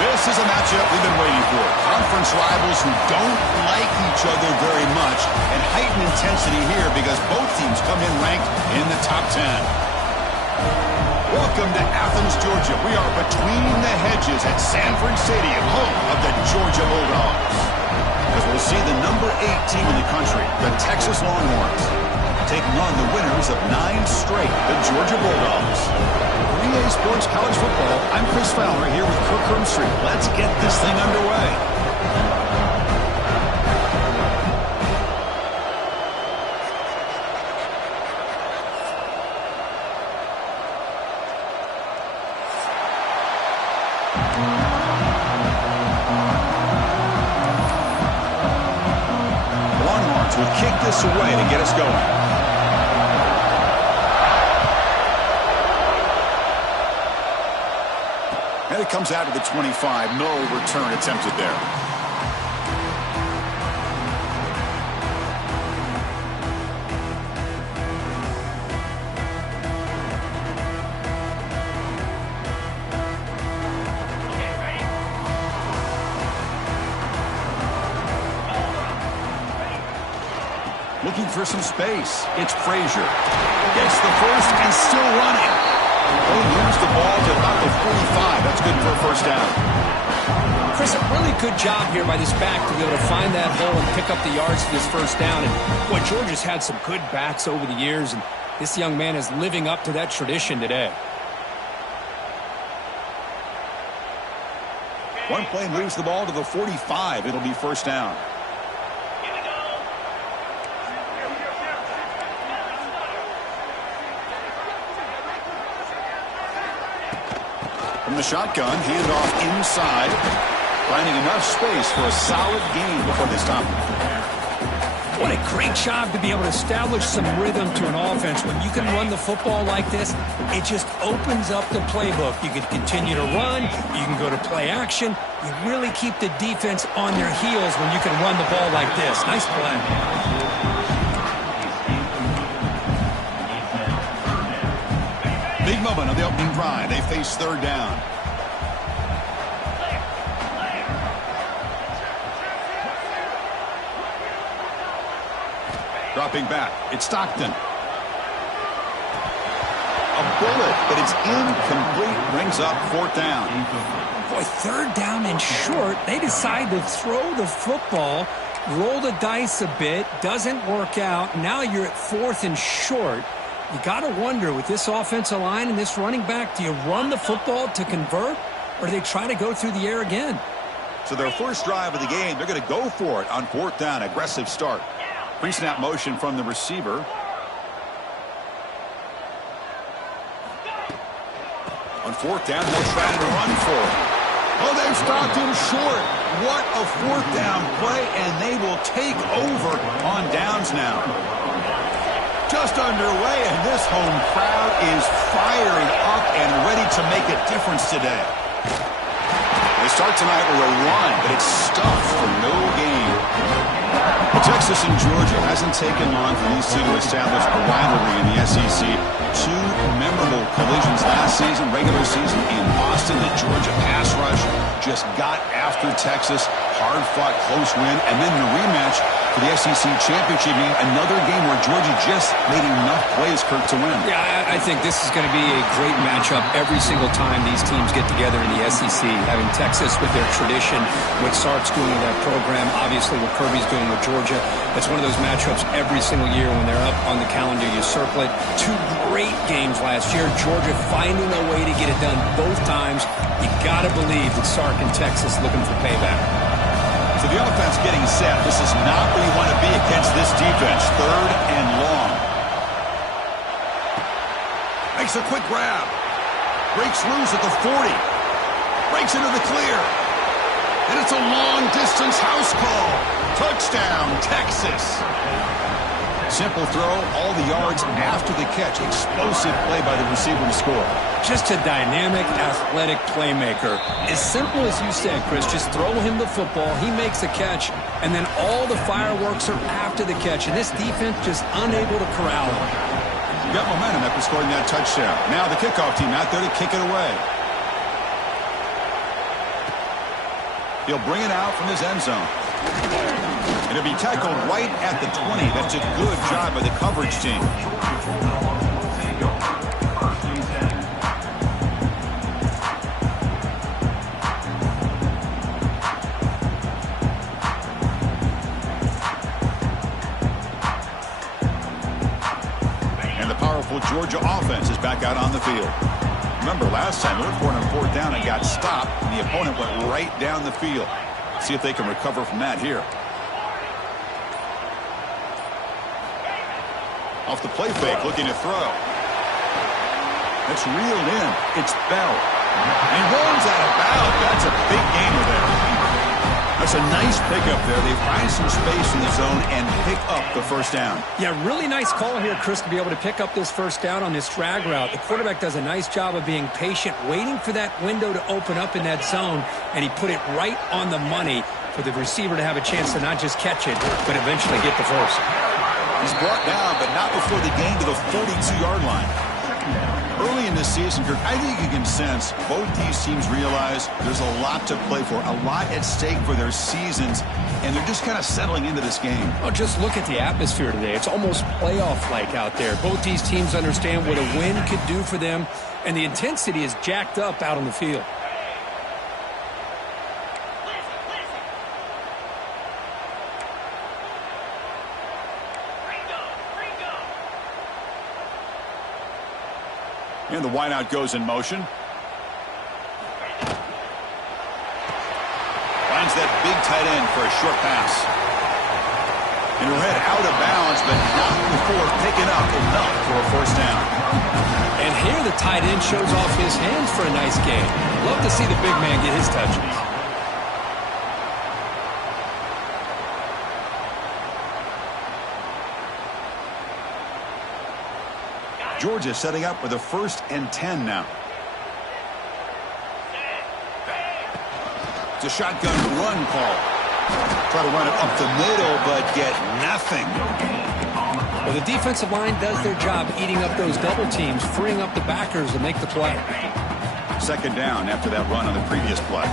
This is a matchup we've been waiting for. Conference rivals who don't like each other very much, and heightened intensity here because both teams come in ranked in the top 10. Welcome to Athens, Georgia. We are between the hedges at Sanford Stadium, home of the Georgia Bulldogs. As we'll see the number 8 team in the country, the Texas Longhorns, taking on the winners of 9 straight, the Georgia Bulldogs. For EA Sports College Football, I'm Chris Fowler here with Kirk Hermstreet. Let's get this thing underway. The Longhorns will kick this away to get us going. And it comes out to the 25. No return attempted there. Looking for some space. It's Frazier. Gets the first and still running. They lose the ball to about the 45. That's good for a first down. Chris, a really good job here by this back to be able to find that hole and pick up the yards for this first down. And boy, Georgia's had some good backs over the years, and this young man is living up to that tradition today. One play moves the ball to the 45. It'll be first down. From the shotgun, handoff inside, finding enough space for a solid gain before they stop him. What a great job to be able to establish some rhythm to an offense. When you can run the football like this, it just opens up the playbook. You can continue to run, you can go to play action. You really keep the defense on their heels when you can run the ball like this. Nice play. Big moment on the opening drive. They face third down. Dropping back. It's Stockton. A bullet, but it's incomplete. Brings up fourth down. Boy, third down and short. They decide to throw the football, roll the dice a bit. Doesn't work out. Now you're at fourth and short. You got to wonder, with this offensive line and this running back, do you run the football to convert, or do they try to go through the air again? So their first drive of the game, they're going to go for it on fourth down. Aggressive start. Pre-snap motion from the receiver. On fourth down, they're trying to run for it. Oh, they've stopped him short. What a fourth down play, and they will take over on downs now. Just underway, and this home crowd is firing up and ready to make a difference today. They start tonight with a run, but it's stuffed for no gain. Texas and Georgia hasn't taken long for these two to establish a rivalry in the SEC. 2 memorable collisions last season, regular season in Austin. The Georgia pass rush just got after Texas. Hard-fought, close win, and then the rematch for the SEC championship game. Another game where Georgia just made enough plays, Kirk, to win. Yeah, I think this is going to be a great matchup every single time these teams get together in the SEC. Having Texas with their tradition, what Sark's doing with that program, obviously what Kirby's doing with Georgia. It's one of those matchups every single year when they're up on the calendar. You circle it. 2 great games last year. Georgia finding a way to get it done both times. You got to believe that Sark and Texas looking for payback. So the offense getting set. This is not where you want to be against this defense. Third and long. Makes a quick grab. Breaks loose at the 40. Breaks into the clear. And it's a long-distance house call. Touchdown, Texas. Simple throw, all the yards after the catch. Explosive play by the receiver to score. Just a dynamic, athletic playmaker. As simple as you said, Chris, just throw him the football, he makes a catch, and then all the fireworks are after the catch. And this defense just unable to corral him. Got momentum after scoring that touchdown. Now the kickoff team out there to kick it away. He'll bring it out from his end zone. It'll be tackled right at the 20. That's a good job by the coverage team. And the powerful Georgia offense is back out on the field. Remember, last time they were for it on fourth down and got stopped, and the opponent went right down the field. See if they can recover from that here. Off the play fake, looking to throw. That's reeled in. It's Bell. And he rolls out of bounds. That's a big gainer there. That's a nice pickup there. They find some space in the zone and pick up the first down. Yeah, really nice call here, Chris, to be able to pick up this first down on this drag route. The quarterback does a nice job of being patient, waiting for that window to open up in that zone, and he put it right on the money for the receiver to have a chance to not just catch it, but eventually get the first. He's brought down, but not before the gain to the 42-yard line. Early in this season, Kirk, I think you can sense both these teams realize there's a lot to play for, a lot at stake for their seasons, and they're just kind of settling into this game. Oh, just look at the atmosphere today. It's almost playoff-like out there. Both these teams understand what a win could do for them, and the intensity is jacked up out on the field. And the wideout goes in motion. Finds that big tight end for a short pass. And he'll head out of bounds, but not before picking up enough for a first down. And here the tight end shows off his hands for a nice game. Love to see the big man get his touches. Georgia setting up with a 1st and 10 now. It's a shotgun run call. Try to run it up the middle, but get nothing. Well, the defensive line does their job eating up those double teams, freeing up the backers to make the play. 2nd down after that run on the previous play.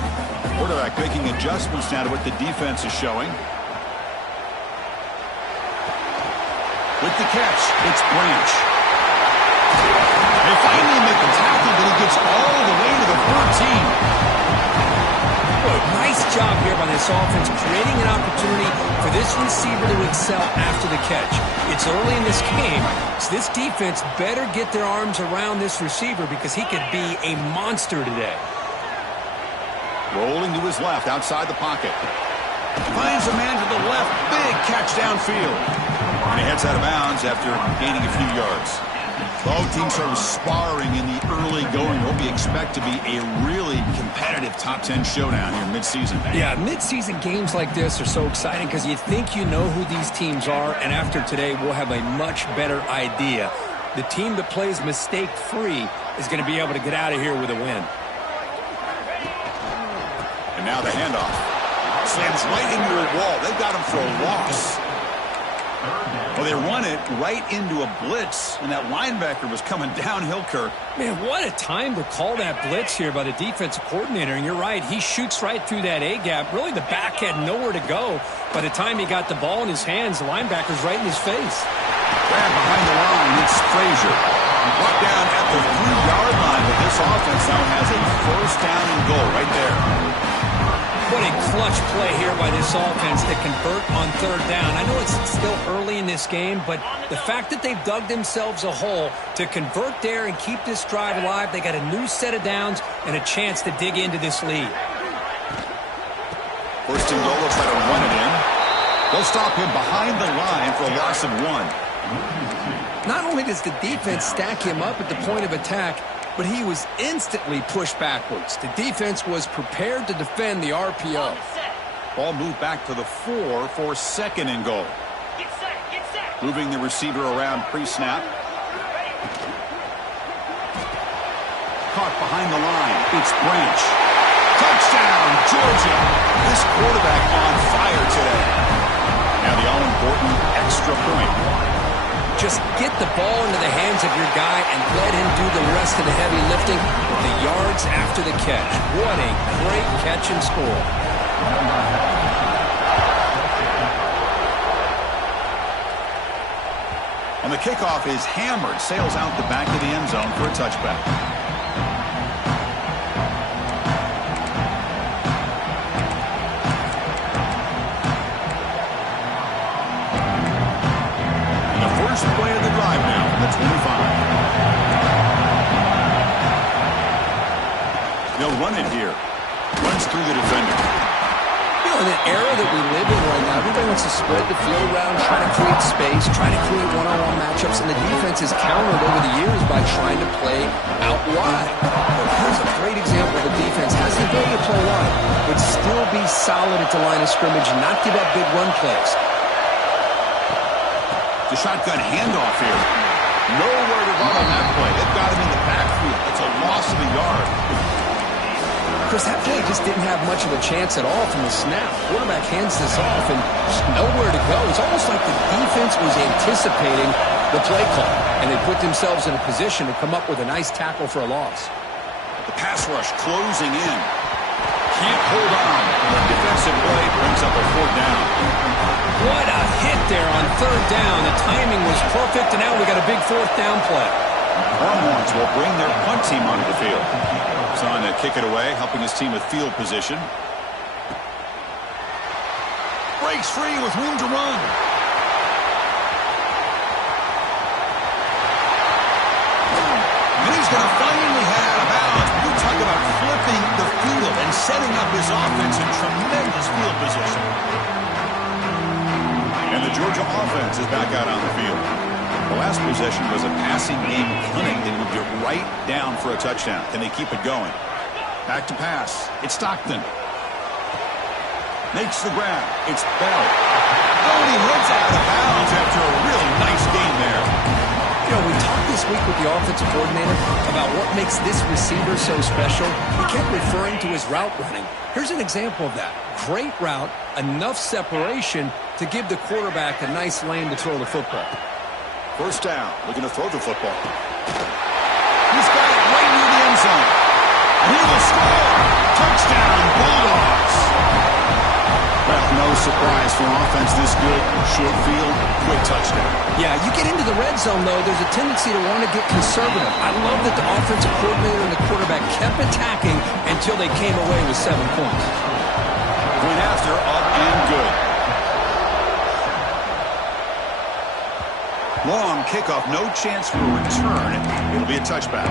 Quarterback making adjustments now to what the defense is showing. With the catch, it's Branch. They finally make the tackle, but he gets all the way to the 14. Boy, nice job here by this offense, creating an opportunity for this receiver to excel after the catch. It's early in this game, so this defense better get their arms around this receiver because he could be a monster today. Rolling to his left, outside the pocket. Finds a man to the left, big catch downfield. And he heads out of bounds after gaining a few yards. Both teams sort of sparring in the early going. What we expect to be a really competitive top 10 showdown here mid-season. Yeah, mid-season games like this are so exciting because you think you know who these teams are, and after today we'll have a much better idea. The team that plays mistake-free is going to be able to get out of here with a win. And now the handoff. Slams right into a wall. They've got him for a loss. Well, they run it right into a blitz, and that linebacker was coming downhill, Kirk. Man, what a time to call that blitz here by the defensive coordinator. And you're right, he shoots right through that A-gap. Really, the back had nowhere to go. By the time he got the ball in his hands, the linebacker's right in his face. Grab behind the line, it's Frazier. Brought down at the 3-yard line, but this offense now has a 1st down and goal right there. What a clutch play here by this offense to convert on 3rd down. I know it's still early in this game, but the fact that they've dug themselves a hole to convert there and keep this drive alive, they got a new set of downs and a chance to dig into this lead. 1st and goal, they'll try to run it in. They'll stop him behind the line for a loss of 1. Not only does the defense stack him up at the point of attack, but he was instantly pushed backwards. The defense was prepared to defend the RPO. Ball moved back to the 4 for 2nd and goal. Moving the receiver around pre-snap. Caught behind the line. It's Branch. Touchdown, Georgia. This quarterback on fire today. Now the all-important extra point. Just get the ball into the hands of your guy and let him do the rest of the heavy lifting with the yards after the catch. What a great catch and score. And the kickoff is hammered, sails out the back of the end zone for a touchback. And the first play of the drive now from the 25. They'll run it here. Runs through the defender. You know, in the era that we live in right now, everybody wants to spread the field around, try to create space, try to create one-on-one matchups, and the defense has countered over the years by trying to play out wide. But here's a great example of a defense has the ability to play wide, but still be solid at the line of scrimmage and not give up big run plays. The shotgun handoff here. Nowhere to run on that play. They've got him in the backfield. It's a loss of a yard. Chris, that play just didn't have much of a chance at all from the snap. Quarterback hands this off and just nowhere to go. It's almost like the defense was anticipating the play call, and they put themselves in a position to come up with a nice tackle for a loss. The pass rush closing in. Can't hold on. The defensive play brings up a fourth down. What a hit there on third down. The timing was perfect, and now we got a big fourth down play. Longhorns will bring their punt team onto the field. On to kick it away, helping his team with field position. Breaks free with room to run. And he's going to finally head out of bounds. You talk about flipping the field and setting up his offense in tremendous field position. And the Georgia offense is back out on the field. The last possession was a passing game clinic. They moved it right down for a touchdown. Can they keep it going? Back to pass. It's Stockton. Makes the grab. It's Bell. Oh, and he heads out of bounds after a really nice game there. You know, we talked this week with the offensive coordinator about what makes this receiver so special. He kept referring to his route running. Here's an example of that. Great route, enough separation to give the quarterback a nice lane to throw the football. First down, looking to throw the football. He's got it right near the end zone. And he will score. Touchdown, Bulldogs. Well, no surprise for offense this good. Short field, quick touchdown. Yeah, you get into the red zone, though, there's a tendency to want to get conservative. I love that the offensive coordinator and the quarterback kept attacking until they came away with 7 points. Point after, up and good. Long kickoff, no chance for a return. It'll be a touchback.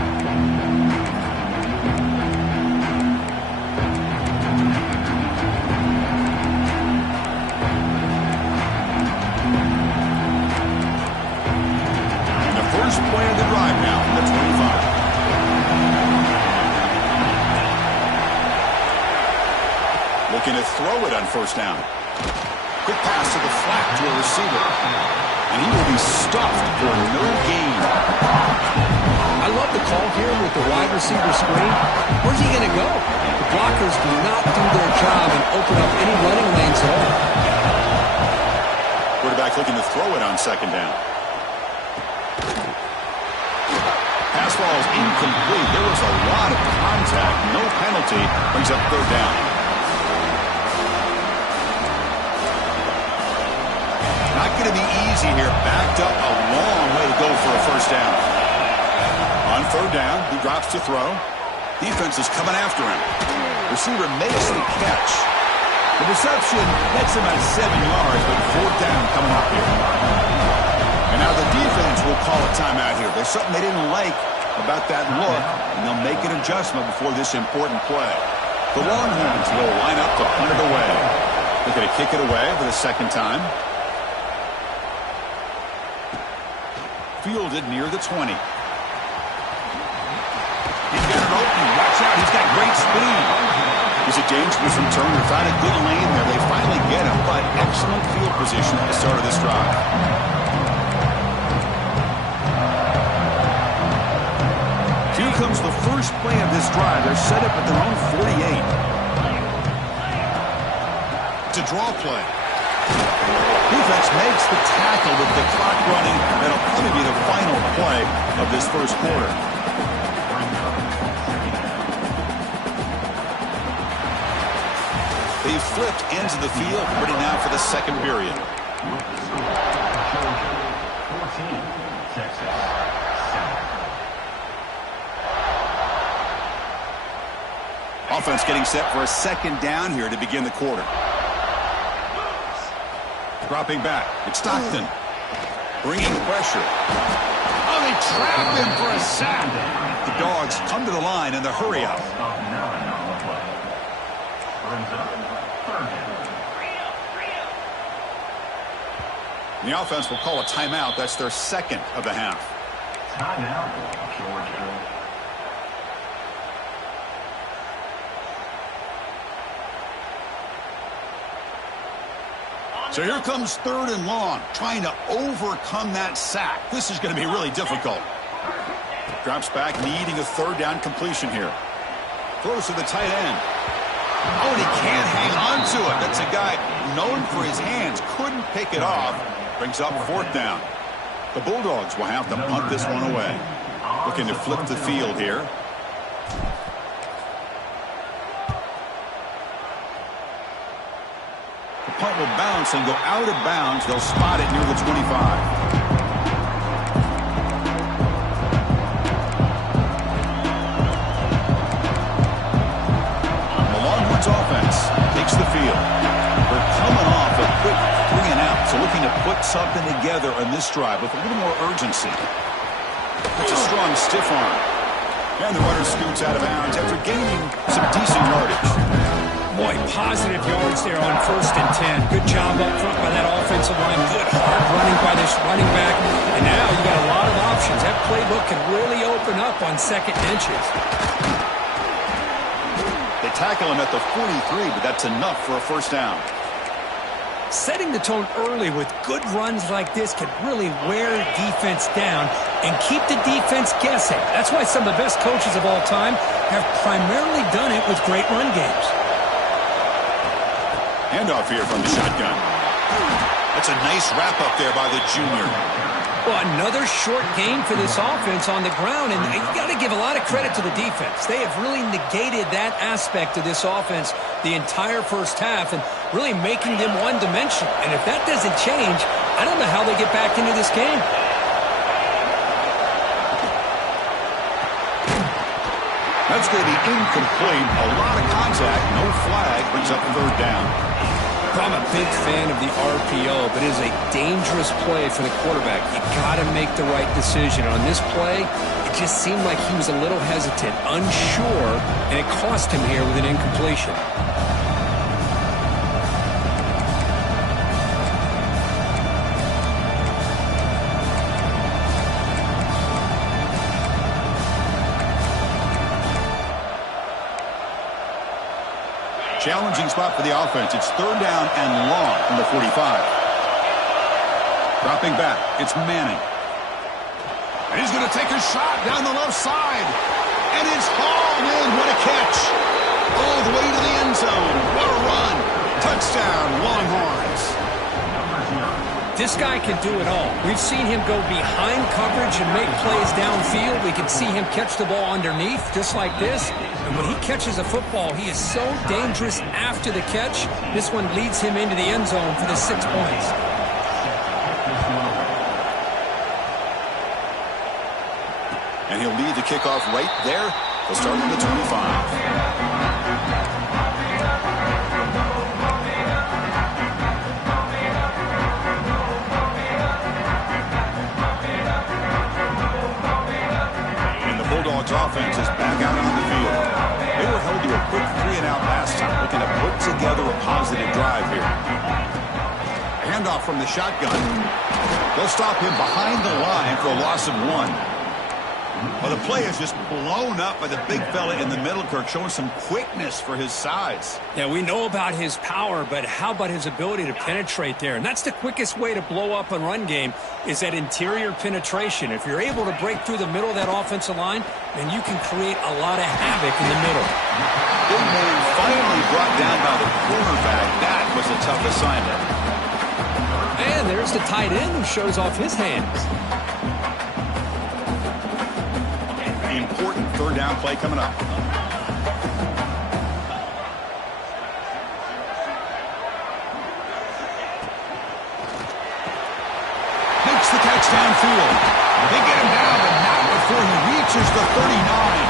And the first play of the drive now from the 25. Looking to throw it on first down. Quick pass to the flat to a receiver. And he will be stuffed for no gain. I love the call here with the wide receiver screen. Where's he going to go? The blockers do not do their job and open up any running lanes at all. Quarterback looking to throw it on second down. Pass ball is incomplete. There was a lot of contact. No penalty. Brings up third down. Not going to be easy here. Backed up a long way to go for a first down. On third down, he drops to throw. Defense is coming after him. Receiver makes the catch. The reception gets him at 7 yards, but fourth down coming up here. And now the defense will call a timeout here. There's something they didn't like about that look, and they'll make an adjustment before this important play. The Longhorns will line up to punt it away. They're going to kick it away for the second time. Fielded near the 20. He's got an opening. Watch out. He's got great speed. He's a dangerous returner. Found a good lane there. They finally get him, but excellent field position at the start of this drive. Here comes the first play of this drive. They're set up at their own 48. It's a draw play. Defense makes the tackle with the clock running. That'll probably be the final play of this first quarter. They've flipped ends of the field, ready now for the second period. Offense getting set for a second down here to begin the quarter. Dropping back. It's Stockton. Bringing pressure. Oh, they trap him for a sack. The Dogs come to the line in the hurry up. The offense will call a timeout. That's their second of the half. Timeout, Georgia. So here comes 3rd and long, trying to overcome that sack. This is going to be really difficult. Drops back, needing a 3rd down completion here. Throws to the tight end. Oh, and he can't hang on to it. That's a guy known for his hands. Couldn't pick it off. Brings up 4th down. The Bulldogs will have to punt this one away. Looking to flip the field here. The punt will bounce and go out of bounds. They'll spot it near the 25. Offense takes the field. They're coming off a quick 3 and out, so looking to put something together on this drive with a little more urgency. That's a strong stiff arm. And the runner scoots out of bounds after gaining some decent yardage. Boy, positive yards there on 1st and 10. Good job up front by that offensive line. Good hard running by this running back. And now you got a lot of options. That playbook can really open up on 2nd and inches. They tackle him at the 43, but that's enough for a 1st down. Setting the tone early with good runs like this can really wear defense down and keep the defense guessing. That's why some of the best coaches of all time have primarily done it with great run games. Handoff here from the shotgun. That's a nice wrap-up there by the junior. Well, another short game for this offense on the ground, and you got to give a lot of credit to the defense. They have really negated that aspect of this offense the entire first half and really making them one-dimensional. And if that doesn't change, I don't know how they get back into this game. That's going to be incomplete. A lot of contact, no flag, brings up 3rd down. I'm a big fan of the RPO, but it is a dangerous play for the quarterback. You got to make the right decision. On this play, it just seemed like he was a little hesitant, unsure, and it cost him here with an incompletion. Challenging spot for the offense. It's 3rd down and long from the 45. Dropping back. It's Manning. And he's going to take a shot down the left side. And it's hauled in. What a catch. All the way to the end zone. What a run. Touchdown, Longhorns. This guy can do it all. We've seen him go behind coverage and make plays downfield. We can see him catch the ball underneath, just like this. And when he catches a football, he is so dangerous after the catch. This one leads him into the end zone for the 6 points. And he'll lead the kickoff right there. He'll start at the 25. Bulldogs offense is back out on the field. They were held to a quick 3 and out last time, looking to put together a positive drive here. Handoff from the shotgun. They'll stop him behind the line for a loss of 1. Well, the play is just blown up by the big fella in the middle, Kirk, showing some quickness for his size. Yeah, we know about his power, but how about his ability to penetrate there? And that's the quickest way to blow up a run game is that interior penetration. If you're able to break through the middle of that offensive line, then you can create a lot of havoc in the middle. Big man finally brought down by the cornerback. That was a tough assignment. And there's the tight end who shows off his hands. Important 3rd down play coming up. the field. They get him down, but not before he reaches the 39.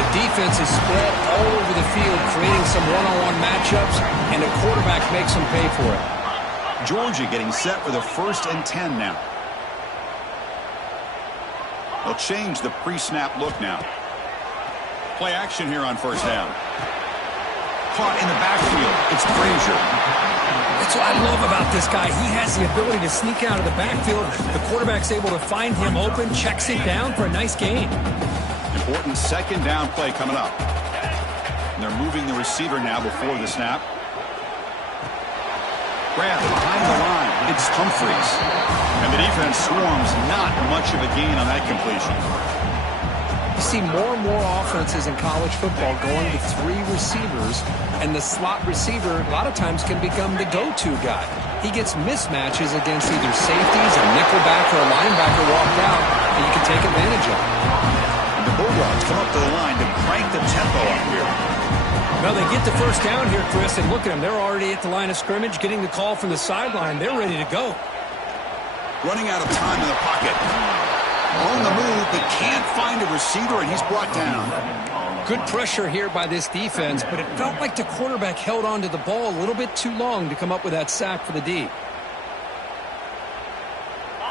The defense is spread all over the field, creating some one-on-one matchups, and the quarterback makes them pay for it. Georgia getting set for the 1st and 10 now. They'll change the pre-snap look now. Play action here on 1st down. Caught in the backfield. It's Frazier. That's what I love about this guy. He has the ability to sneak out of the backfield. The quarterback's able to find him open, checks it down for a nice gain. Important 2nd down play coming up. And they're moving the receiver now before the snap. Grab behind the line. It's Humphreys. And the defense swarms. Not much of a gain on that completion. You see more and more offenses in college football going to 3 receivers, and the slot receiver a lot of times can become the go-to guy. He gets mismatches against either safeties, a nickelback, or a linebacker walked out, and you can take advantage of it. And the Bulldogs come up to the line to crank the tempo up here. Well, they get the 1st down here, Chris, and look at them. They're already at the line of scrimmage, getting the call from the sideline. They're ready to go. Running out of time in the pocket. On the move, but can't find a receiver, and he's brought down. Good pressure here by this defense, but it felt like the quarterback held on to the ball a little bit too long to come up with that sack for the D.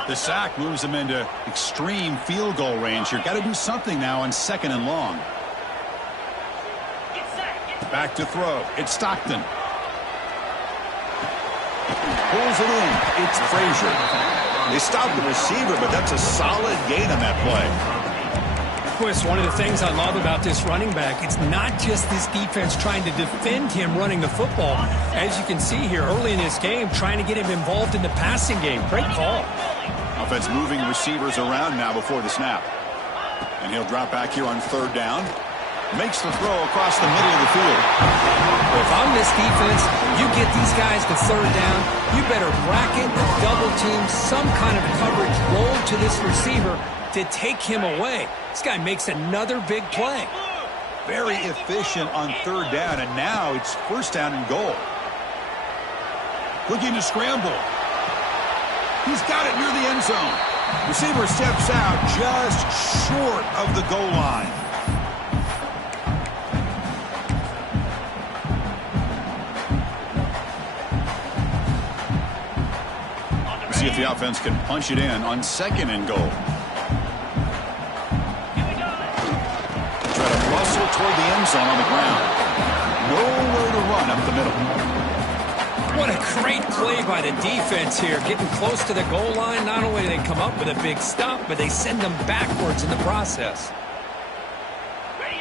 The sack moves him into extreme field goal range here. Got to do something now on 2nd and long. Back to throw. It's Stockton. Pulls it in. It's Frazier. They stopped the receiver, but that's a solid gain on that play. Chris, one of the things I love about this running back, it's not just this defense trying to defend him running the football. As you can see here early in this game, trying to get him involved in the passing game. Great call. Offense moving receivers around now before the snap. And he'll drop back here on 3rd down. Makes the throw across the middle of the field. If I'm this defense, you get these guys to 3rd down, you better bracket, double team, some kind of coverage roll to this receiver to take him away. This guy makes another big play. Very efficient on 3rd down, and now it's 1st down and goal. Looking to scramble. He's got it near the end zone. Receiver steps out just short of the goal line. See if the offense can punch it in on 2nd and goal. Try to muscle toward the end zone on the ground. Nowhere to run up the middle. What a great play by the defense here. Getting close to the goal line, not only do they come up with a big stop, but they send them backwards in the process.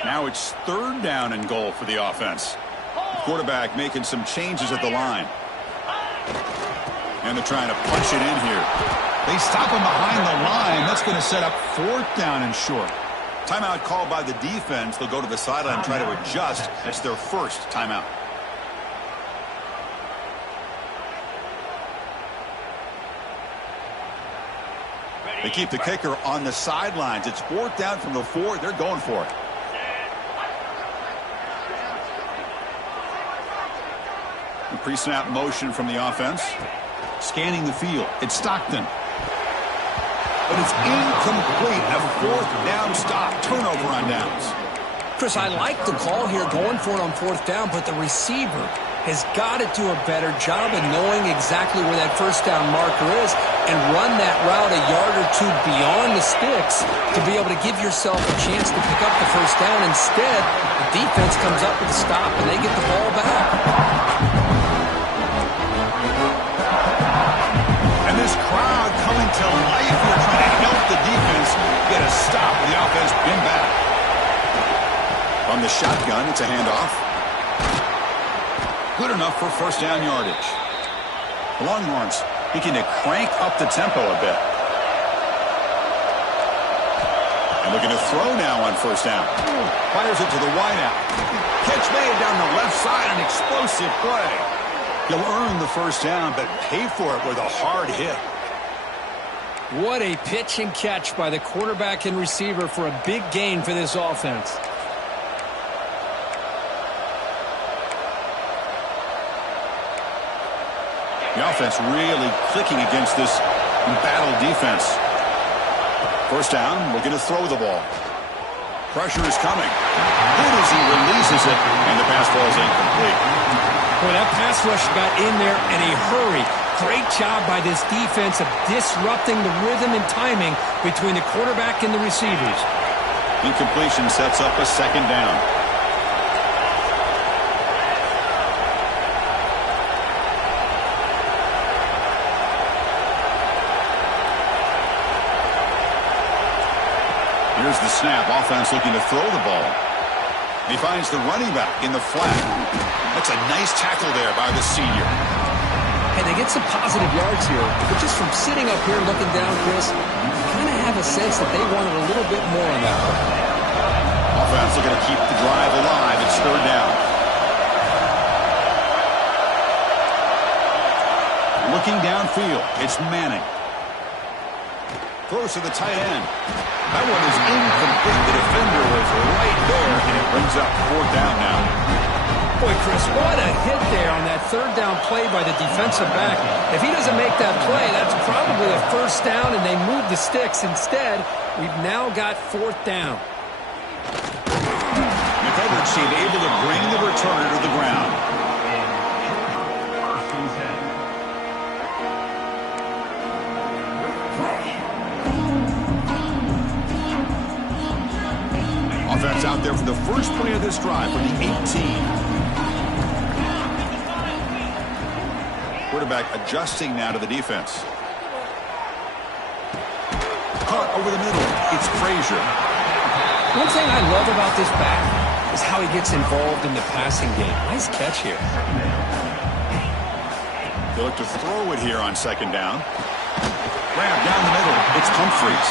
Now it's 3rd down and goal for the offense. Quarterback making some changes at the line. And they're trying to punch it in here. They stop him behind the line. That's going to set up 4th down and short. Timeout called by the defense. They'll go to the sideline and try to adjust. It's their 1st timeout. They keep the kicker on the sidelines. It's 4th down from the 4. They're going for it. The pre-snap motion from the offense. Scanning the field. It's Stockton. But it's incomplete. A 4th down stop. Turnover on downs. Chris, I like the call here going for it on 4th down, but the receiver has got to do a better job of knowing exactly where that 1st down marker is and run that route a yard or 2 beyond the sticks to be able to give yourself a chance to pick up the 1st down. Instead, the defense comes up with a stop and they get the ball back. And this crowd coming to life here trying to help the defense get a stop with the offense pinned back. On the shotgun, it's a handoff. Good enough for 1st down yardage. The Longhorns looking to crank up the tempo a bit. And looking to throw now on 1st down. Fires it to the wideout. Catch made down the left side, an explosive play. He'll earn the 1st down, but pay for it with a hard hit. What a pitch and catch by the quarterback and receiver for a big gain for this offense. The offense really clicking against this Battle defense. First down, looking to throw the ball. Pressure is coming. Good as he releases it, and the pass falls incomplete. Boy, that pass rush got in there in a hurry. Great job by this defense of disrupting the rhythm and timing between the quarterback and the receivers. Incompletion sets up a second down. Here's the snap. Offense looking to throw the ball. He finds the running back in the flat. That's a nice tackle there by the senior. Hey, they get some positive yards here, but just from sitting up here looking down, Chris, you kind of have a sense that they wanted a little bit more on that one. Offense looking to keep the drive alive. It's third down. Looking downfield, it's Manning. Throws to the tight end. That one is incomplete. The defender was right there, and it brings up fourth down now. Boy, Chris, what a hit there on that third down play by the defensive back. If he doesn't make that play, that's probably a first down, and they move the sticks. Instead, we've now got fourth down. The coverage team able to bring the returner to the ground. Offense out there for the first play of this drive from the 18. Quarterback adjusting now to the defense. Caught over the middle. It's Frazier. One thing I love about this back is how he gets involved in the passing game. Nice catch here. They look to throw it here on second down. Grab down the middle. It's Humphreys.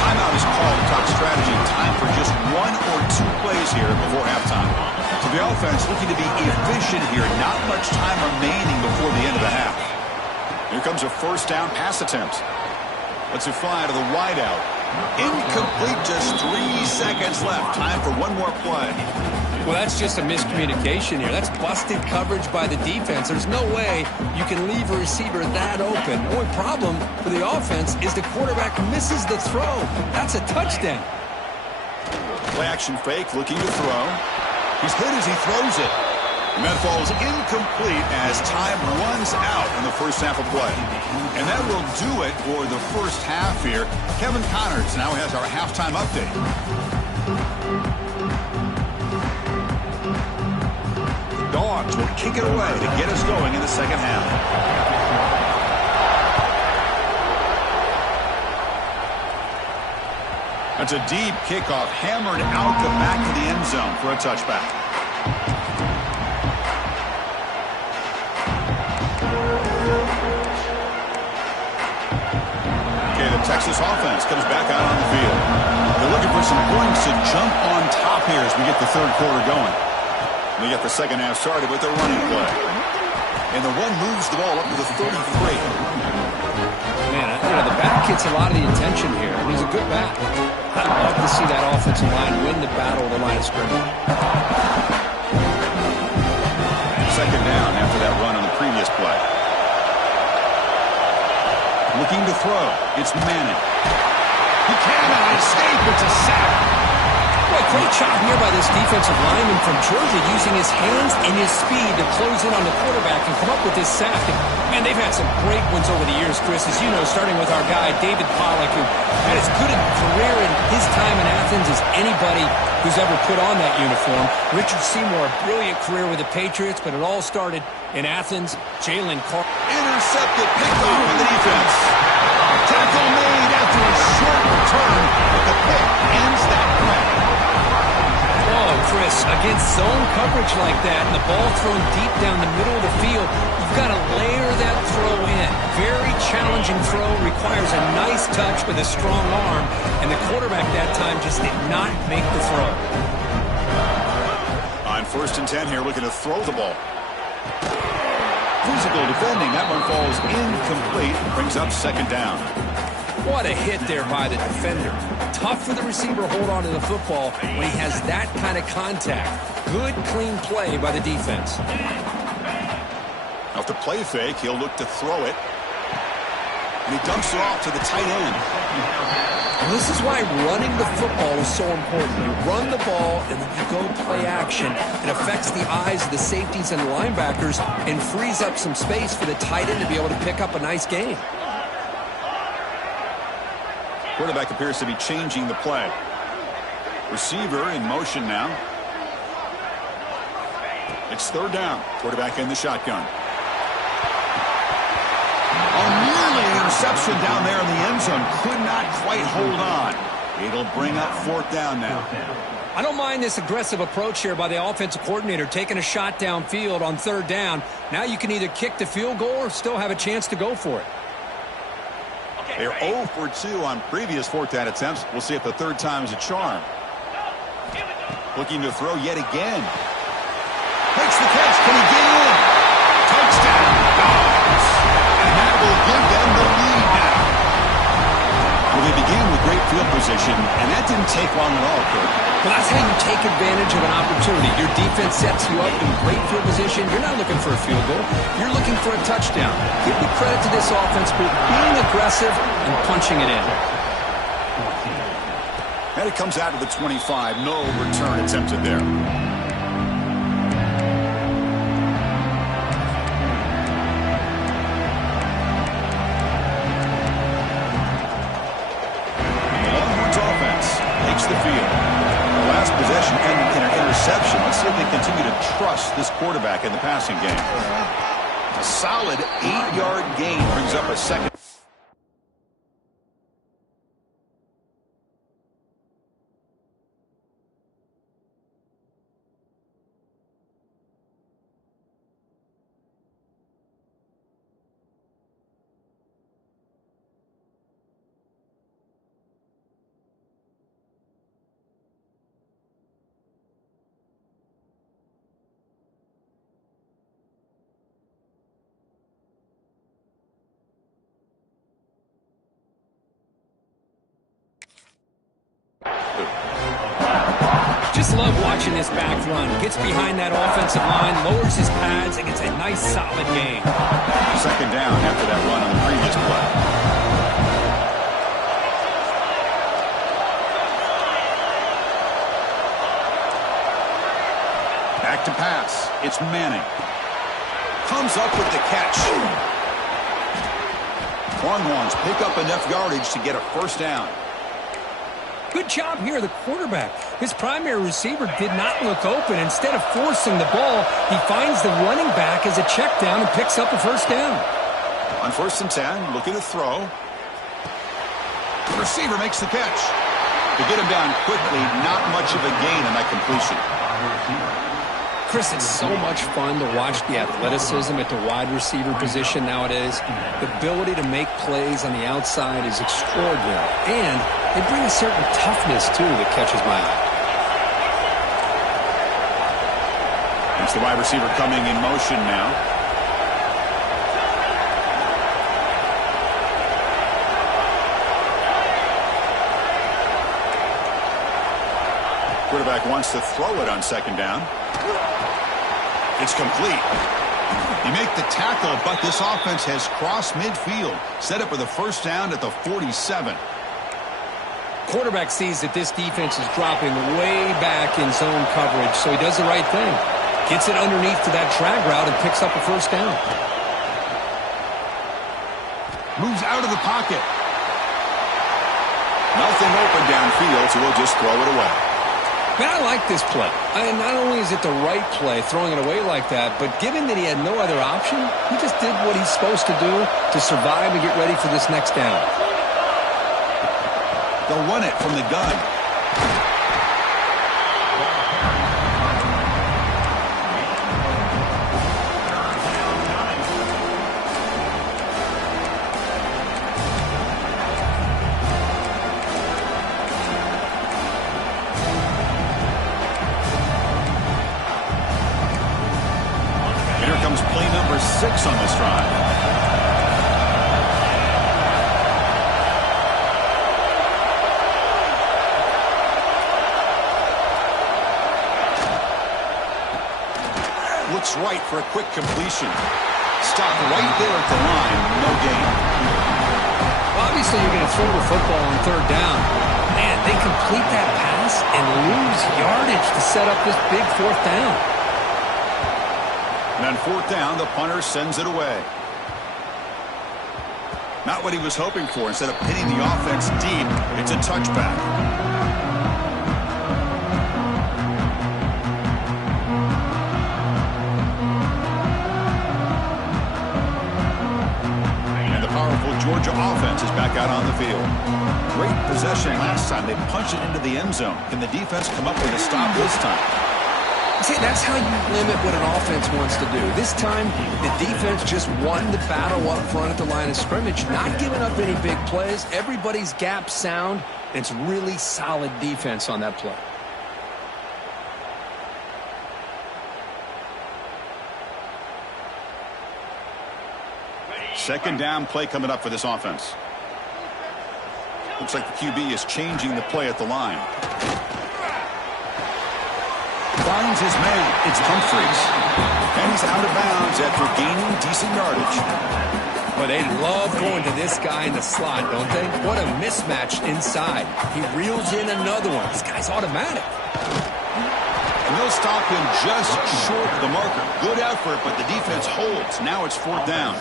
Timeout is called. Top strategy. Time for just one or two plays here before halftime. So the offense looking to be efficient here. Not much time remaining before the end of the half. Here comes a first down pass attempt. Let's it fly to the wideout. Incomplete. Just 3 seconds left. Time for one more play. Well, that's just a miscommunication here. That's busted coverage by the defense. There's no way you can leave a receiver that open. The only problem for the offense is the quarterback misses the throw. That's a touchdown. Play action fake, looking to throw. He's hit as he throws it. And that falls incomplete as time runs out in the first half of play. And that will do it for the first half here. Kevin Connors now has our halftime update. Dogs will kick it away to get us going in the second half. That's a deep kickoff, hammered out the back of the end zone for a touchback. Okay, the Texas offense comes back out on the field. They're looking for some points to jump on top here as we get the third quarter going. They get the second half started with their running play. And the one moves the ball up to the 33. Man, the back gets a lot of the attention here. I mean, he's a good back. I'd love to see that offensive line win the battle of the line of scrimmage. Second down after that run on the previous play. Looking to throw. It's Manning. He cannot escape. It's a sack. Boy, great job here by this defensive lineman from Georgia using his hands and his speed to close in on the quarterback and come up with this sack. And, man, they've had some great ones over the years, Chris, as you know, starting with our guy, David Pollack, who had as good a career in his time in Athens as anybody who's ever put on that uniform. Richard Seymour, a brilliant career with the Patriots, but it all started in Athens. Jalen Carr. Intercepted, picked off by the defense. Tackle made after a short return, but the pick ends that play. Oh, Chris, against zone coverage like that and the ball thrown deep down the middle of the field, you've got to layer that throw in. Very challenging throw, requires a nice touch with a strong arm, and the quarterback that time just did not make the throw. On 1st and 10 here, looking to throw the ball. Physical defending, that one falls incomplete, brings up second down. What a hit there by the defender. Tough for the receiver to hold on to the football when he has that kind of contact. Good, clean play by the defense. Off the play fake, he'll look to throw it. And he dumps it off to the tight end. And this is why running the football is so important. You run the ball, and then you go play action. It affects the eyes of the safeties and the linebackers and frees up some space for the tight end to be able to pick up a nice gain. Quarterback appears to be changing the play. Receiver in motion now. It's third down. Quarterback in the shotgun. Nearly an interception down there in the end zone. Could not quite hold on. It'll bring up fourth down now. I don't mind this aggressive approach here by the offensive coordinator, taking a shot downfield on third down. Now you can either kick the field goal or still have a chance to go for it. They're 0 for 2 on previous fourth down attempts. We'll see if the third time is a charm. Looking to throw yet again. Makes the catch. Can he get in? Touchdown, Dogs. And that will give them the lead now. Well, they began with great field position, and that didn't take long at all, Kurt. Well, that's how you take advantage of an opportunity. Your defense sets you up in great field position. You're not looking for a field goal. You're looking for a touchdown. Give the credit to this offense for being aggressive and punching it in. And it comes out of the 25. No return attempted there. The field. The last possession ended in an interception. Let's see if they continue to trust this quarterback in the passing game. A solid 8-yard gain brings up a second. Just love watching this back run. Gets behind that offensive line, lowers his pads, and gets a nice solid gain. Second down after that run on the previous play. Back to pass. It's Manning. Comes up with the catch. Longhorns pick up enough yardage to get a first down. Good job here, the quarterback. His primary receiver did not look open. Instead of forcing the ball, he finds the running back as a check down and picks up a first down. On 1st and 10, looking to throw. The receiver makes the catch. To get him down quickly, not much of a gain on that completion. Chris, it's so much fun to watch the athleticism at the wide receiver position nowadays. The ability to make plays on the outside is extraordinary. And they bring a certain toughness, too, that catches my eye. It's the wide receiver coming in motion now. Quarterback wants to throw it on second down. It's complete. You make the tackle, but this offense has crossed midfield. Set up for the first down at the 47. Quarterback sees that this defense is dropping way back in zone coverage, so he does the right thing. Gets it underneath to that drag route and picks up a first down. Moves out of the pocket. Nothing open downfield, so we'll just throw it away. Man, I like this play. Not only is it the right play, throwing it away like that, but given that he had no other option, he just did what he's supposed to do to survive and get ready for this next down. They'll run it from the gun. Play number 6 on this drive. Looks right for a quick completion. Stop right there at the line. No gain. Obviously, you're going to throw the football on third down. Man, they complete that pass and lose yardage to set up this big fourth down. And on fourth down, the punter sends it away. Not what he was hoping for. Instead of pinning the offense deep, it's a touchback. And the powerful Georgia offense is back out on the field. Great possession last time. They punched it into the end zone. Can the defense come up with a stop this time? See, that's how you limit what an offense wants to do. This time, the defense just won the battle up front at the line of scrimmage, not giving up any big plays. Everybody's gap sound. It's really solid defense on that play. Second down play coming up for this offense. Looks like the QB is changing the play at the line. Finds his man. It's Humphries. And he's out of bounds after gaining decent yardage. Well, they love going to this guy in the slot, don't they? What a mismatch inside. He reels in another one. This guy's automatic. And they'll stop him just short of the marker. Good effort, but the defense holds. Now it's fourth down.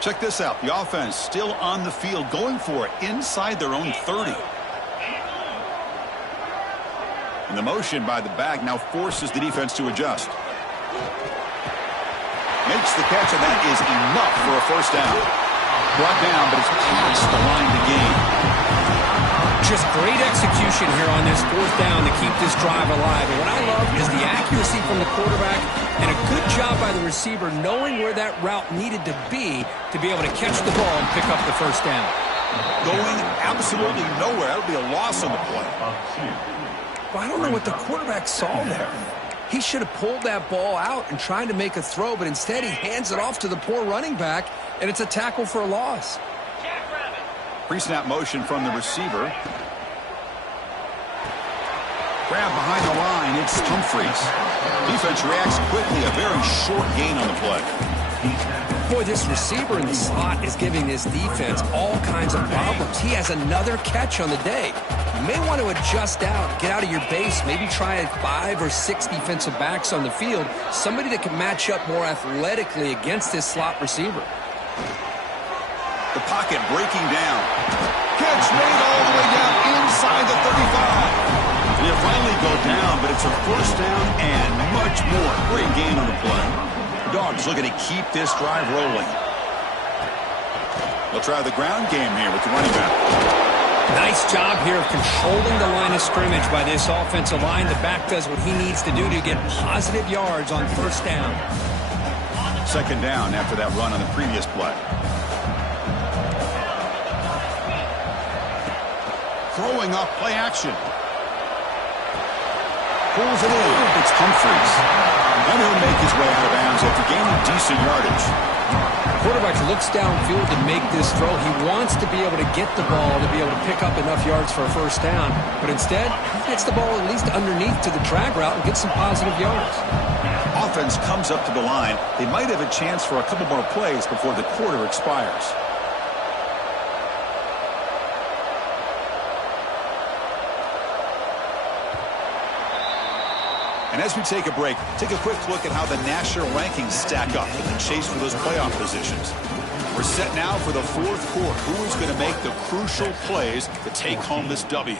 Check this out. The offense still on the field, going for it inside their own 30. And the motion by the back now forces the defense to adjust. Makes the catch, and that is enough for a first down. Brought down, but it's past the line to gain. Just great execution here on this fourth down to keep this drive alive. And what I love is the accuracy from the quarterback and a good job by the receiver knowing where that route needed to be able to catch the ball and pick up the first down. Going absolutely nowhere. That'll be a loss on the play. Well, I don't know what the quarterback saw there. He should have pulled that ball out and tried to make a throw, but instead he hands it off to the poor running back, and it's a tackle for a loss. Pre-snap motion from the receiver. Grab behind the line. It's Humphries. Defense reacts quickly. A very short gain on the play. Boy, this receiver in the slot is giving this defense all kinds of problems. He has another catch on the day. You may want to adjust out, get out of your base, maybe try 5 or 6 defensive backs on the field, somebody that can match up more athletically against this slot receiver. The pocket breaking down. Catch made all the way down inside the 35. And he'll finally go down, but it's a first down and much more. Great gain on the play. The Dogs looking to keep this drive rolling. They'll try the ground game here with the running back. Nice job here of controlling the line of scrimmage by this offensive line. The back does what he needs to do to get positive yards on first down. Second down after that run on the previous play. Throwing off play action. Pulls it in. It's Humphries. And he'll make his way out of bounds after gaining decent yardage. The quarterback looks downfield to make this throw. He wants to be able to get the ball to be able to pick up enough yards for a first down. But instead, he gets the ball at least underneath to the drag route and gets some positive yards. Offense comes up to the line. They might have a chance for a couple more plays before the quarter expires. And as we take a break, take a quick look at how the national rankings stack up in the chase for those playoff positions. We're set now for the fourth quarter. Who is going to make the crucial plays to take home this W?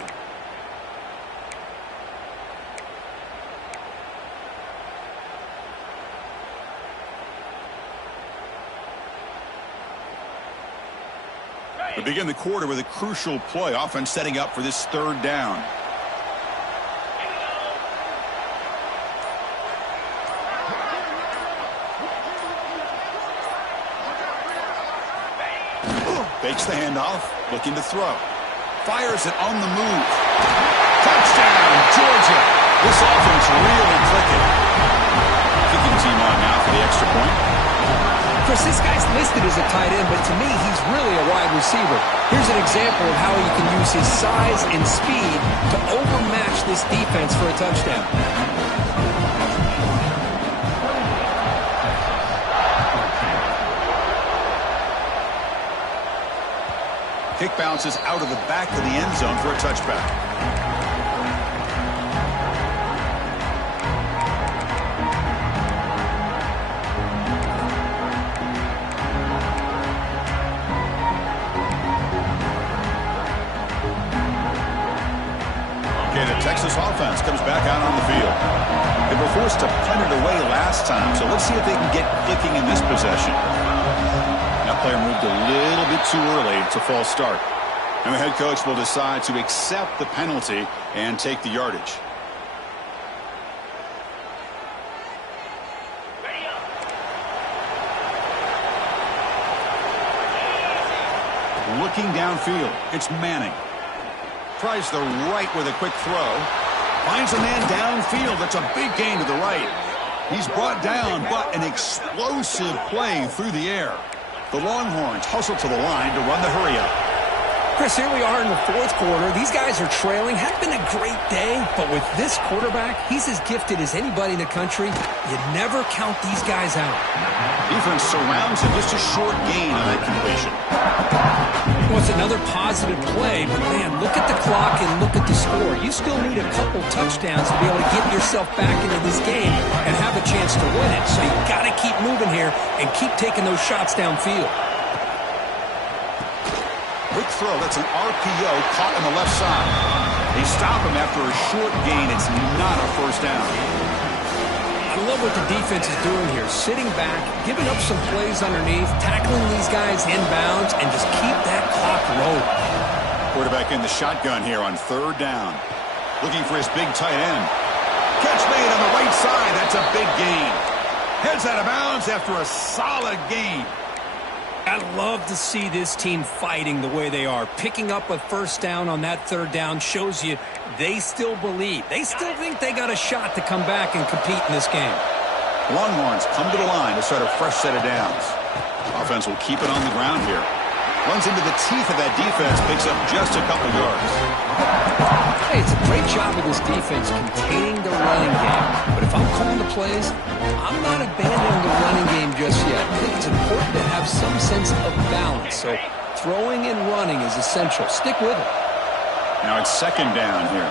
We begin the quarter with a crucial play. Offense setting up for this third down. Fakes the handoff, looking to throw. Fires it on the move. Touchdown, Georgia. This offense really clicking. Kicking team on now for the extra point. Chris, this guy's listed as a tight end, but to me, he's really a wide receiver. Here's an example of how he can use his size and speed to overmatch this defense for a touchdown. Kick bounces out of the back of the end zone for a touchback. Okay, the Texas offense comes back out on the field. They were forced to punt it away last time, so let's see if they can get clicking in this possession. That player moved a little bit too early. It's a false start. And the head coach will decide to accept the penalty and take the yardage. Looking downfield, it's Manning. Tries the right with a quick throw. Finds a man downfield. That's a big gain to the right. He's brought down, but an explosive play through the air. The Longhorns hustle to the line to run the hurry-up. Chris, here we are in the fourth quarter. These guys are trailing. Had been a great day, but with this quarterback, he's as gifted as anybody in the country. You never count these guys out. Defense surrounds him. Just a short gain on that completion. Well, it's another positive play, but man, look at the clock and look at the score. You still need a couple touchdowns to be able to get yourself back into this game and have a chance to win it. So you got to keep moving here and keep taking those shots downfield. Quick throw. That's an RPO caught on the left side. They stop him after a short gain. It's not a first down. I love what the defense is doing here. Sitting back, giving up some plays underneath, tackling these guys inbounds, and just keep that clock rolling. Quarterback in the shotgun here on third down. Looking for his big tight end. Catch made on the right side. That's a big gain. Heads out of bounds after a solid gain. I love to see this team fighting the way they are. Picking up a first down on that third down shows you they still believe. They still think they got a shot to come back and compete in this game. Longhorns come to the line to start a fresh set of downs. Offense will keep it on the ground here. Runs into the teeth of that defense, picks up just a couple yards. Hey, it's a great job of this defense containing the running game. But if I'm calling the plays, I'm not abandoning the running game just yet. I think it's important to have some sense of balance. So throwing and running is essential. Stick with it. Now it's second down here.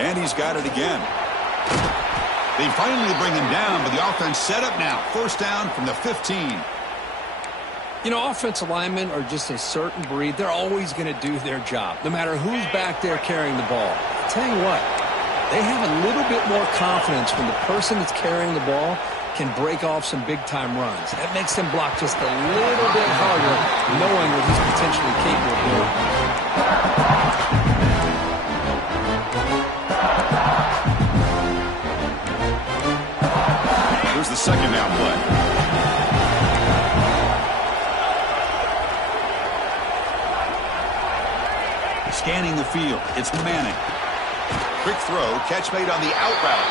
And he's got it again. They finally bring him down, but the offense set up now. First down from the 15. You know, offensive linemen are just a certain breed. They're always going to do their job, no matter who's back there carrying the ball. I'll tell you what, they have a little bit more confidence when the person that's carrying the ball can break off some big-time runs. That makes them block just a little bit harder, knowing what he's potentially capable of doing. Here's the second down play. Scanning the field, it's Manning. Quick throw, catch made on the out route.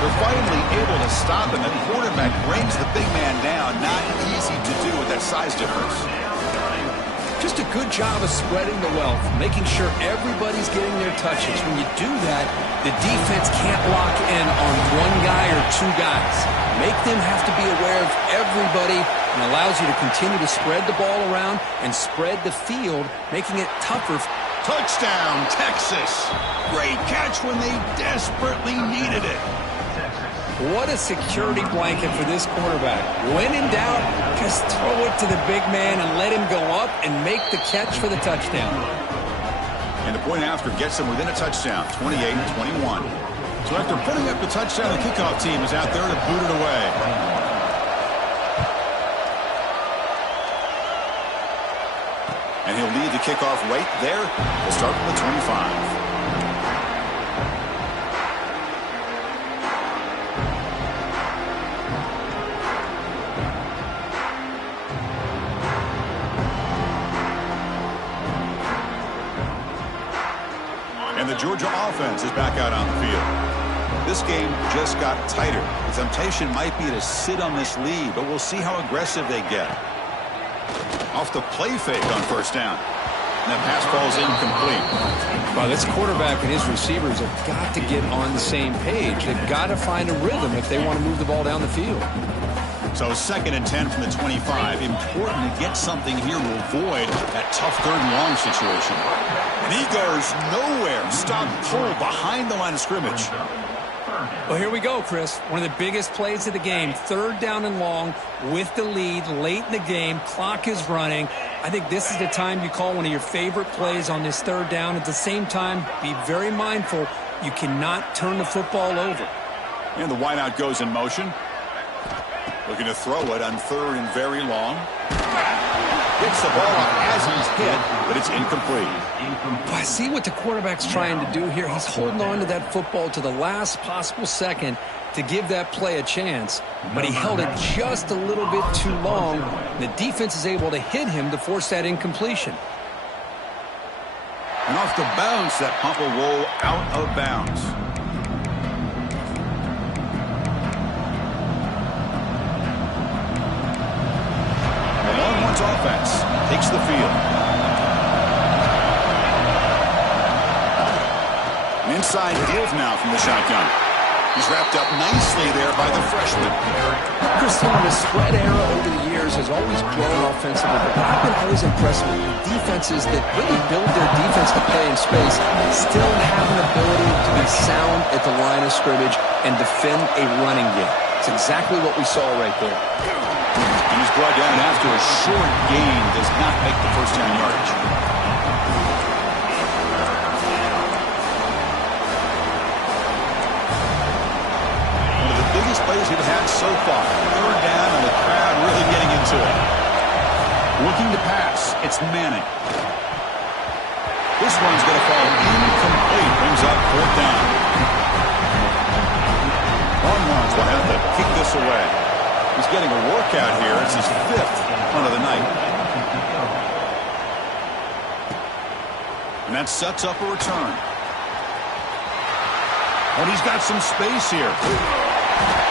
They're finally able to stop him, and the quarterback brings the big man down. Not easy to do with that size difference. Just a good job of spreading the wealth, making sure everybody's getting their touches. When you do that, the defense can't lock in on one guy or two guys. Make them have to be aware of everybody, and allows you to continue to spread the ball around and spread the field, making it tougher. Touchdown, Texas. Great catch when they desperately needed it. What a security blanket for this quarterback. When in doubt, just throw it to the big man and let him go up and make the catch for the touchdown. And the point after gets them within a touchdown, 28-21. So after putting up the touchdown, the kickoff team is out there to boot it away. And he'll lead the kickoff right there. We'll start from the 25. And the Georgia offense is back out on the field. This game just got tighter. The temptation might be to sit on this lead, but we'll see how aggressive they get. Off the play fake on first down. And that pass falls incomplete. Well, this quarterback and his receivers have got to get on the same page. They've got to find a rhythm if they want to move the ball down the field. So 2nd and 10 from the 25. Important to get something here to avoid that tough 3rd and long situation. And he goes nowhere. Stop pull behind the line of scrimmage. Well, here we go, Chris. One of the biggest plays of the game. 3rd down and long with the lead late in the game. Clock is running. I think this is the time you call one of your favorite plays on this 3rd down. At the same time, be very mindful. You cannot turn the football over. And the wideout goes in motion. Looking to throw it on 3rd and very long. Gets the ball up as he's hit, but it's incomplete. I see what the quarterback's trying to do here. He's holding on to that football to the last possible second to give that play a chance, but he held it just a little bit too long. The defense is able to hit him to force that incompletion. And off the bounce, that pump will roll out of bounds. Offense takes the field. An inside give now from the shotgun. He's wrapped up nicely there by the freshman. Chris, the spread era over the years has always grown offensively, but I've been always impressed with the defenses that really build their defense to play in space, still have an ability to be sound at the line of scrimmage and defend a running game. It's exactly what we saw right there. And he's brought down after a short gain, does not make the first down yardage. One of the biggest plays we've had so far. 3rd down and the crowd really getting into it. Looking to pass, it's Manning. This one's going to fall incomplete. Brings up 4th down. Longhorns will have to kick this away. He's getting a workout here. It's his 5th punt of the night. And that sets up a return. And he's got some space here.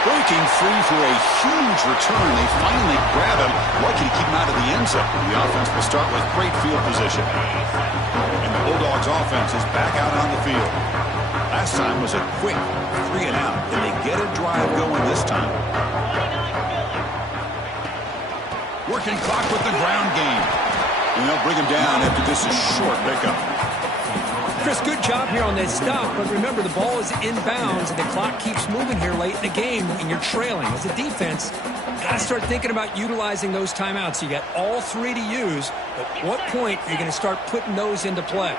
Breaking free for a huge return. They finally grab him. Lucky to keep him out of the end zone. The offense will start with great field position. And the Bulldogs offense is back out on the field. Last time was a quick 3 and out. And they get a drive going this time. Working clock with the ground game. And they'll bring him down after this is short pickup. Chris, good job here on this stop, but remember the ball is inbounds and the clock keeps moving here late in the game and you're trailing. As a defense, you got to start thinking about utilizing those timeouts. You got all 3 to use, but at what point are you going to start putting those into play?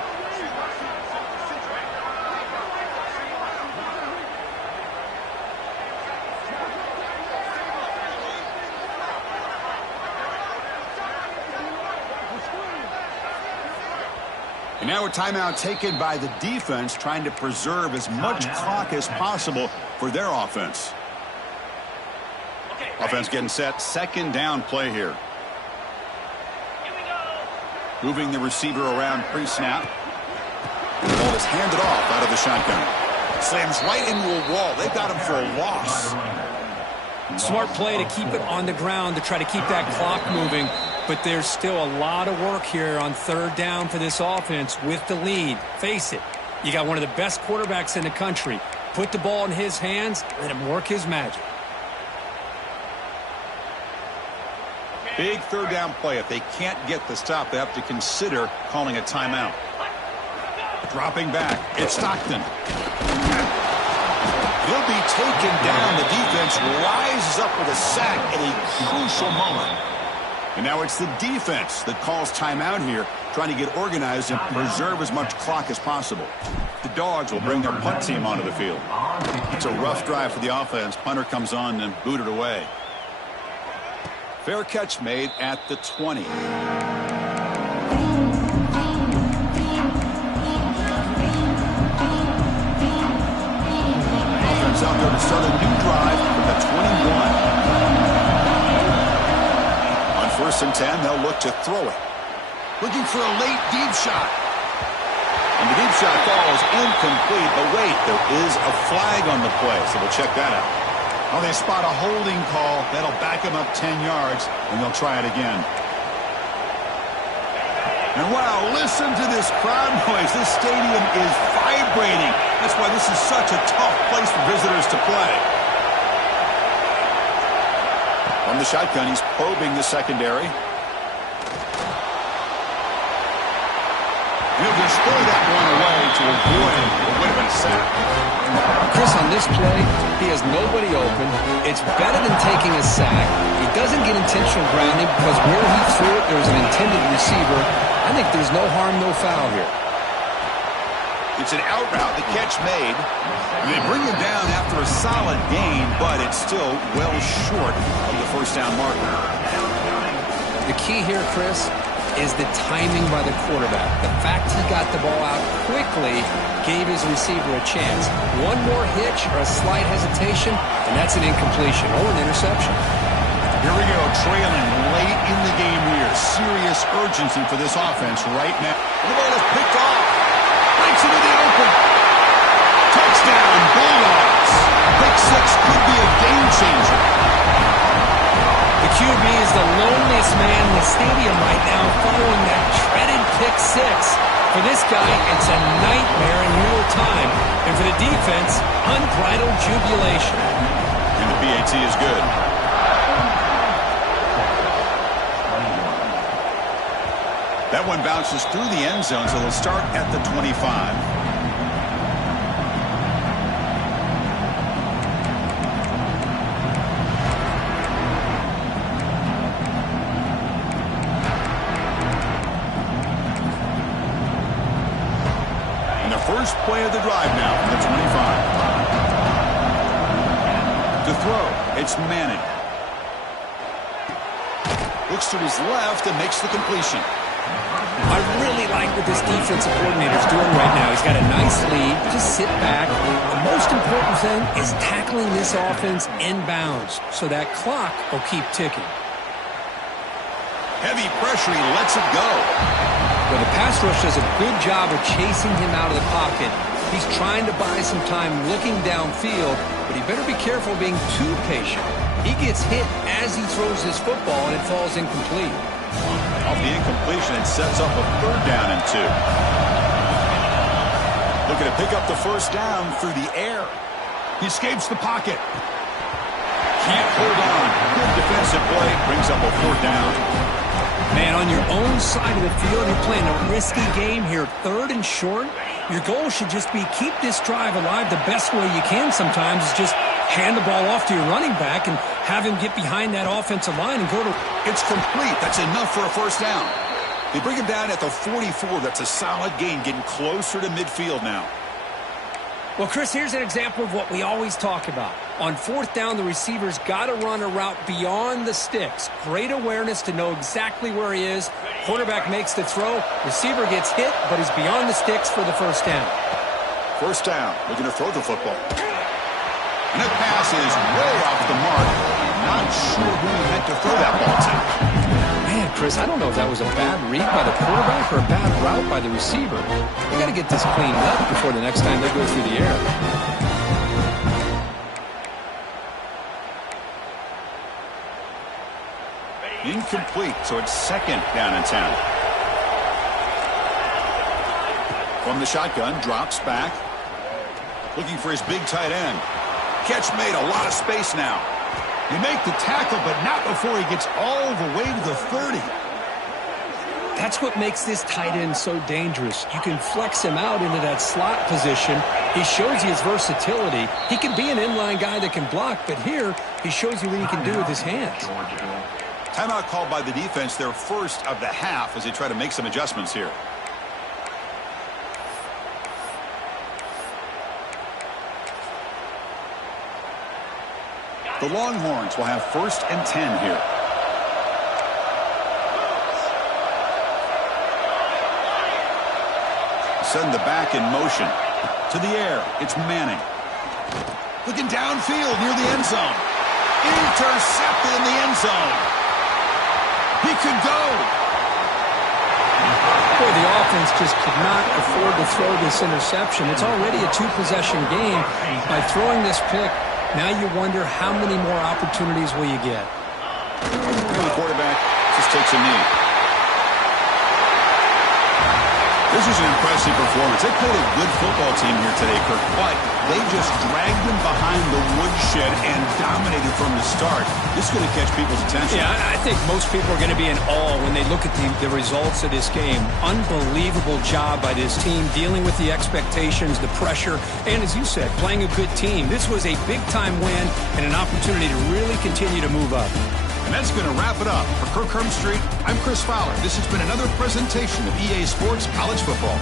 And now a timeout taken by the defense, trying to preserve as much clock as possible for their offense. Offense getting set. 2nd down play here. Moving the receiver around pre-snap. The ball is handed off out of the shotgun. Slams right into a wall. They've got him for a loss. Smart play to keep it on the ground to try to keep that clock moving. But there's still a lot of work here on 3rd down for this offense with the lead. Face it, you got one of the best quarterbacks in the country. Put the ball in his hands, let him work his magic. Big 3rd down play. If they can't get the stop, they have to consider calling a timeout. Dropping back, it's Stockton. He'll be taken down. The defense rises up with a sack at a crucial moment. And now it's the defense that calls timeout here, trying to get organized and preserve as much clock as possible. The Dogs will bring their punt team onto the field. It's a rough drive for the offense. Punter comes on and booted away. Fair catch made at the 20. Offense out there to start a new drive from the 21. On 1st and 10, they'll look to throw it. Looking for a late deep shot. And the deep shot falls incomplete. But wait, there is a flag on the play, so we'll check that out. Oh, they spot a holding call. That'll back him up 10 yards, and they'll try it again. And wow, listen to this crowd noise. This stadium is vibrating. That's why this is such a tough place for visitors to play. From the shotgun, he's probing the secondary. He'll just throw that one away to avoid what would have been a sack. Chris, on this play, he has nobody open. It's better than taking a sack. He doesn't get intentional grounding because where he threw it, there's an intended receiver. I think there's no harm, no foul here. It's an out route, the catch made. They bring him down after a solid gain, but it's still well short of the first down marker. The key here, Chris, is the timing by the quarterback. The fact he got the ball out quickly gave his receiver a chance. One more hitch or a slight hesitation, and that's an incompletion or an interception. Here we go, trailing late in the game here. Serious urgency for this offense right now. The ball is picked off. Breaks into the open. Touchdown, Bulldogs. Pick six could be a game changer. The QB is the loneliest man in the stadium right now following that dreaded pick six. For this guy, it's a nightmare in real time. And for the defense, unbridled jubilation. And the PAT is good. That one bounces through the end zone, so they'll start at the 25. And the first play of the drive now from the 25. To throw, it's Manning. Looks to his left and makes the completion. I really like what this defensive coordinator is doing right now. He's got a nice lead. Just sit back. The most important thing is tackling this offense inbounds so that clock will keep ticking. Heavy pressure, he lets it go. Well, the pass rush does a good job of chasing him out of the pocket. He's trying to buy some time looking downfield, but he better be careful being too patient. He gets hit as he throws his football, and it falls incomplete. Off the incompletion, it sets up a 3rd down and 2. Looking to pick up the first down through the air. He escapes the pocket. Can't hold on. Good defensive play. Brings up a 4th down. Man, on your own side of the field, you're playing a risky game here. 3rd and short. Your goal should just be keep this drive alive the best way you can sometimes is just hand the ball off to your running back and have him get behind that offensive line and go to... It's complete. That's enough for a first down. They bring him down at the 44. That's a solid gain, getting closer to midfield now. Well, Chris, here's an example of what we always talk about. On 4th down, the receiver's got to run a route beyond the sticks. Great awareness to know exactly where he is. Quarterback makes the throw. Receiver gets hit, but he's beyond the sticks for the first down. First down. Looking to throw the football. And that pass is way off the mark. Not sure who he meant to throw that ball to. Man, Chris, I don't know if that was a bad read by the quarterback or a bad route by the receiver. We got to get this cleaned up before the next time they go through the air. Incomplete, so it's 2nd down and 10. From the shotgun, drops back. Looking for his big tight end. Catch made, a lot of space now. You make the tackle, but not before he gets all the way to the 30. That's what makes this tight end so dangerous. You can flex him out into that slot position. He shows you his versatility. He can be an inline guy that can block, but here he shows you what he can do with his hands. Timeout called by the defense, their first of the half, as they try to make some adjustments here. The Longhorns will have 1st and 10 here. Send the back in motion. To the air, it's Manning. Looking downfield near the end zone. Intercepted in the end zone. He could go. Boy, the defense just could not afford to throw this interception. It's already a two-possession game. By throwing this pick, now you wonder how many more opportunities will you get. The quarterback just takes a knee. This is an impressive performance. They played a good football team here today, Kirk, but they just dragged them behind the woodshed and dominated from the start. This is going to catch people's attention. Yeah, I think most people are going to be in awe when they look at the results of this game. Unbelievable job by this team dealing with the expectations, the pressure, and as you said, playing a good team. This was a big-time win and an opportunity to really continue to move up. And that's going to wrap it up. For Kirk Street, I'm Chris Fowler. This has been another presentation of EA Sports College Football.